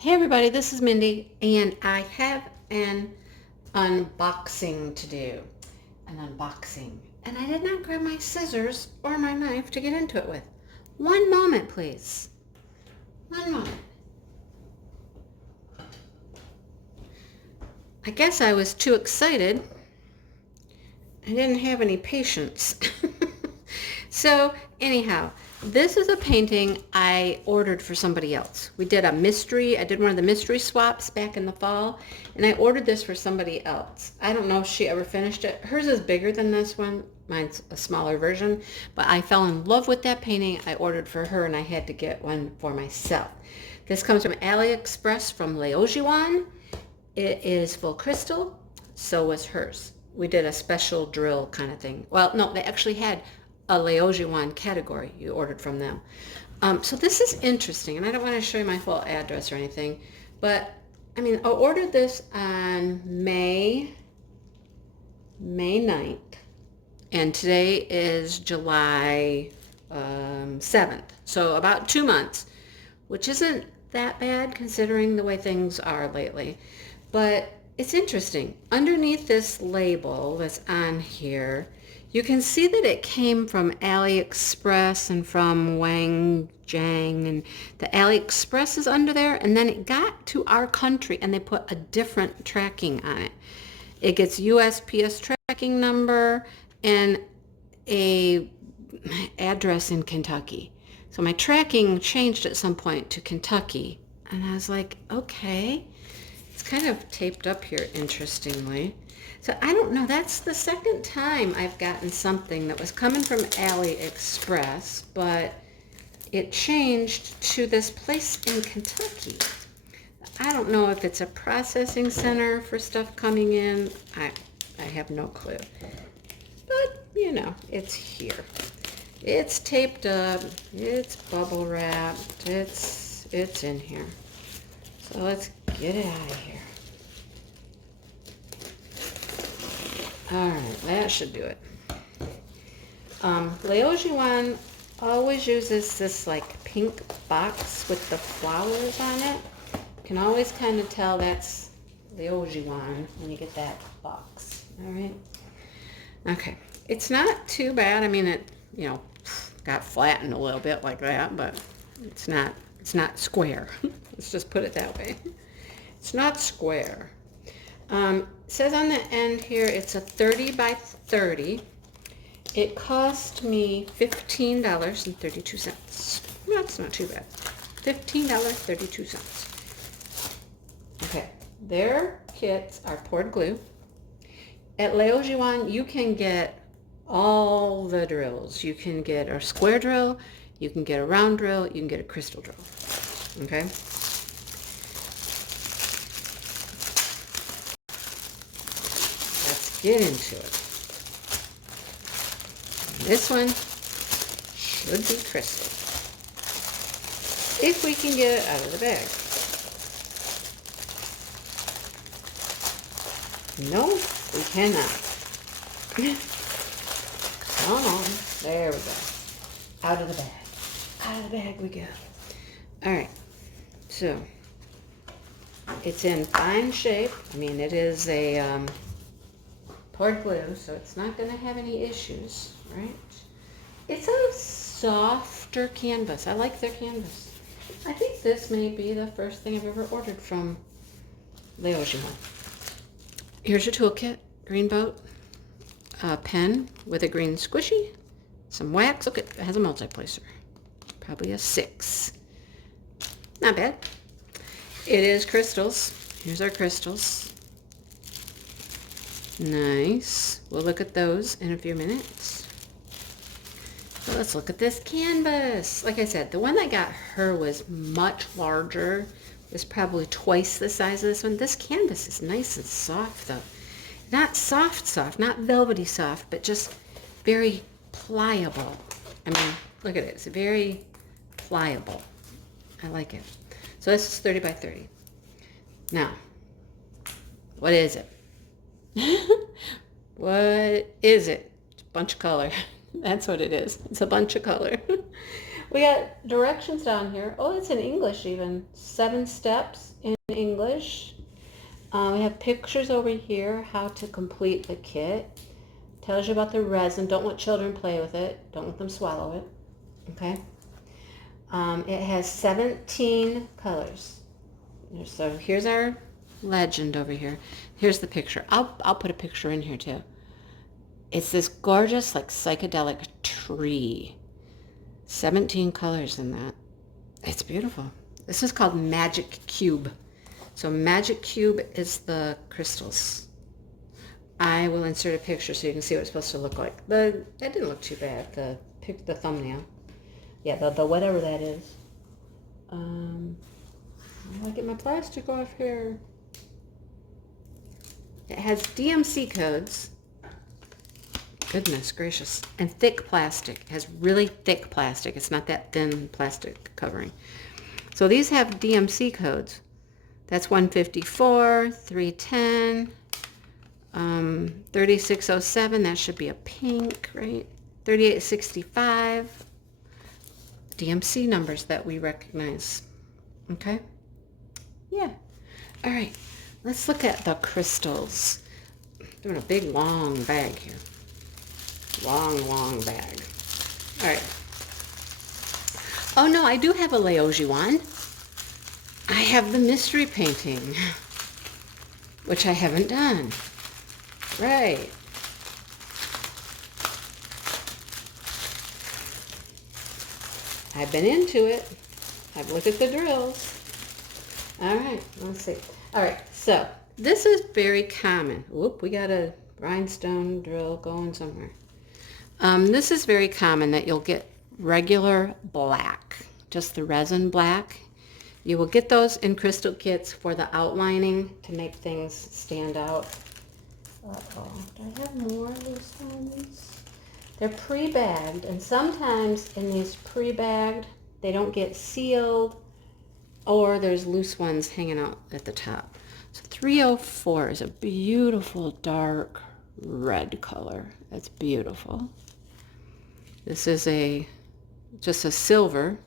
Hey everybody, this is Mindy, and I have an unboxing to do. An unboxing. And I did not grab my scissors or my knife to get into it with. One moment, please. One moment. I guess I was too excited. I didn't have any patience. So, anyhow, this is a painting I ordered for somebody else. We did a mystery. I did one of the mystery swaps back in the fall, and I ordered this for somebody else. I don't know if she ever finished it. Hers is bigger than this one. Mine's a smaller version, but I fell in love with that painting I ordered for her, and I had to get one for myself. This comes from AliExpress from LaoJieYuan. It is full crystal. So was hers. We did a special drill kind of thing. Well, no, they actually had a LaoJieYuan category you ordered from them. So this is interesting, and I don't want to show you my full address or anything, but I mean, I ordered this on May 9th, and today is July 7th, so about 2 months, which isn't that bad considering the way things are lately. But it's interesting. Underneath this label that's on here, you can see that it came from AliExpress and from Wang Jang, and the AliExpress is under there, and then it got to our country and they put a different tracking on it. It gets USPS tracking number and a address in Kentucky. So my tracking changed at some point to Kentucky, and I was like, okay. It's kind of taped up here, interestingly. So I don't know, that's the second time I've gotten something that was coming from AliExpress, but it changed to this place in Kentucky. I don't know if it's a processing center for stuff coming in. I have no clue. But, you know, it's here. It's taped up, it's bubble wrapped, it's in here. So let's get it out of here. All right, that should do it. LaoJieYuan always uses this like pink box with the flowers on it. You can always kind of tell that's LaoJieYuan when you get that box. All right. Okay, it's not too bad. I mean, it got flattened a little bit like that, but it's not square. Let's just put it that way. It's not square. It says on the end here it's a 30 by 30. It cost me $15.32. That's not too bad. $15.32. Okay, their kits are poured glue. At LaoJieYuan, you can get all the drills. You can get a square drill, you can get a round drill, you can get a crystal drill. Okay? Let's get into it. This one should be crystal. If we can get it out of the bag. No, we cannot. Come on. There we go. Out of the bag. Out of the bag we go. All right. So, it's in fine shape. I mean, it is a poured glue, so it's not going to have any issues, right? It's a softer canvas. I like their canvas. I think this may be the first thing I've ever ordered from LaoJieYuan. Here's your toolkit. Green boat, a pen with a green squishy, some wax. Look, it has a multi-placer. Probably a 6. Not bad. It is crystals. Here's our crystals. Nice. We'll look at those in a few minutes. So let's look at this canvas. Like I said, the one I got her was much larger. It was probably twice the size of this one. This canvas is nice and soft though. Not soft, not velvety soft, but just very pliable. I mean, look at it. It's very pliable. I like it. So this is 30 by 30. Now, what is it? What is it? It's a bunch of color. That's what it is. It's a bunch of color. We got directions down here. Oh, it's in English even. 7 steps in English. We have pictures over here, how to complete the kit. Tells you about the resin. Don't let children play with it. Don't let them swallow it. Okay. It has 17 colors. So here's our legend over here. Here's the picture. I'll put a picture in here too. It's this gorgeous, like, psychedelic tree. 17 colors in that. It's beautiful. This is called Magic Cube. So Magic Cube is the crystals. I will insert a picture so you can see what it's supposed to look like. That didn't look too bad, the thumbnail. Yeah, the whatever that is. How do I get my plastic off here? It has DMC codes. Goodness gracious. And thick plastic. It has really thick plastic. It's not that thin plastic covering. So these have DMC codes. That's 154, 310, 3607. That should be a pink, right? 3865. DMC numbers that we recognize. Okay? Yeah. All right. Let's look at the crystals. Doing a big long bag here. Long bag. All right. Oh no, I do have a LaoJieYuan. I have the mystery painting, which I haven't done. Right. I've been into it. I've looked at the drills. All right, let's see. All right, so this is very common. Whoop, we got a rhinestone drill going somewhere. This is very common that you'll get regular black, just the resin black. You will get those in crystal kits for the outlining to make things stand out. Uh-oh, do I have more loose ones? They're pre-bagged, and sometimes in these pre-bagged, they don't get sealed, or there's loose ones hanging out at the top. So 304 is a beautiful dark red color. That's beautiful. This is just a silver.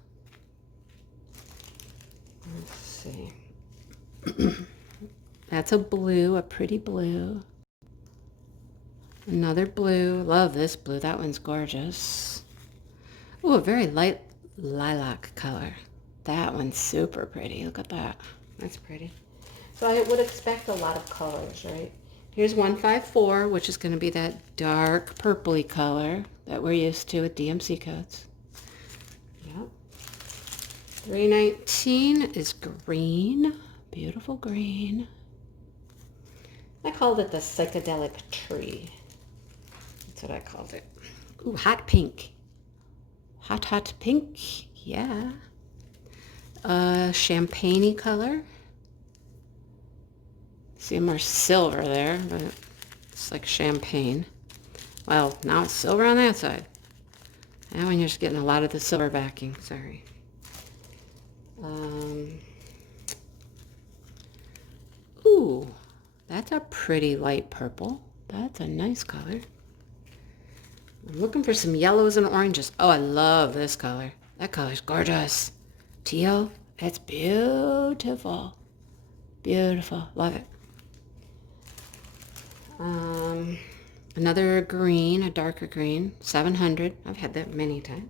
Let's see. That's a blue, a pretty blue. Another blue. Love this blue. That one's gorgeous. Ooh, a very light lilac color. That one's super pretty. Look at that. That's pretty. So I would expect a lot of colors, right? Here's 154, which is going to be that dark purpley color that we're used to with DMC codes. Yep. 319 is green. Beautiful green. I called it the psychedelic tree. That's what I called it. Ooh, hot pink. Hot pink. Yeah. Champagne-y color. See more silver there, but it's like champagne. Well, now it's silver on that side. Now when you're just getting a lot of the silver backing. Sorry. Ooh, that's a pretty light purple. That's a nice color. I'm looking for some yellows and oranges. Oh, I love this color. That color's gorgeous. Teal. That's beautiful. Beautiful. Love it. Another green, a darker green. 700. I've had that many times.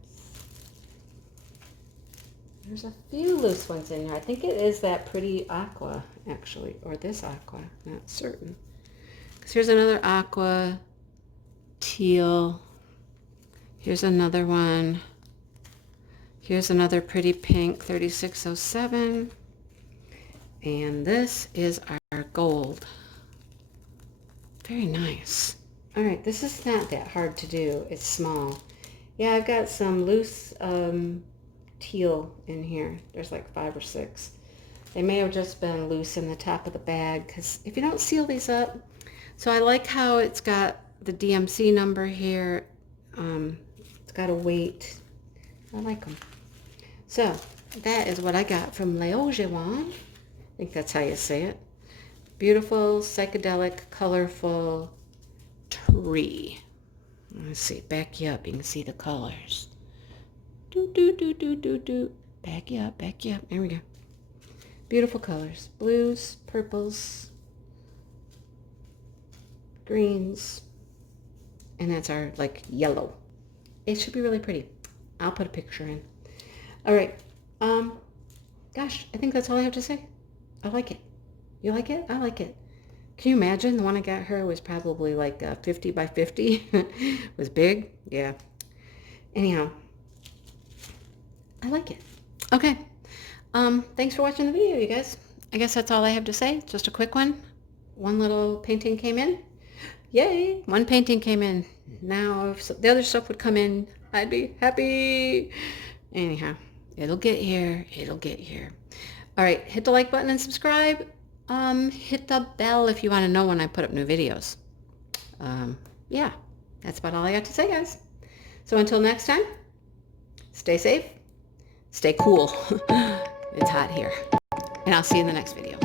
There's a few loose ones in here. I think it is that pretty aqua, actually. Or this aqua. Not certain. Because here's another aqua. Teal. Here's another one. Here's another pretty pink, 3607. And this is our gold. Very nice. All right, this is not that hard to do. It's small. Yeah, I've got some loose teal in here. There's like 5 or 6. They may have just been loose in the top of the bag, because if you don't seal these up, so I like how it's got the DMC number here. It's got a weight. I like them. So that is what I got from LaoJieYuan. I think that's how you say it. Beautiful, psychedelic, colorful tree. Let's see, back you up. You can see the colors. Back you up, back you up. There we go. Beautiful colors. Blues, purples, greens, and that's our like yellow. It should be really pretty. I'll put a picture in. All right. Gosh, I think that's all I have to say. I like it. You like it? I like it. Can you imagine? The one I got her was probably like 50 by 50. It was big. Yeah. Anyhow, I like it. Okay. Thanks for watching the video, you guys. I guess that's all I have to say. Just a quick one. One little painting came in. Yay! One painting came in. Now, if the other stuff would come in, I'd be happy. Anyhow, it'll get here. It'll get here. All right. Hit the like button and subscribe. Hit the bell if you want to know when I put up new videos. Yeah, that's about all I got to say, guys. So until next time, stay safe, stay cool. It's hot here. And I'll see you in the next video.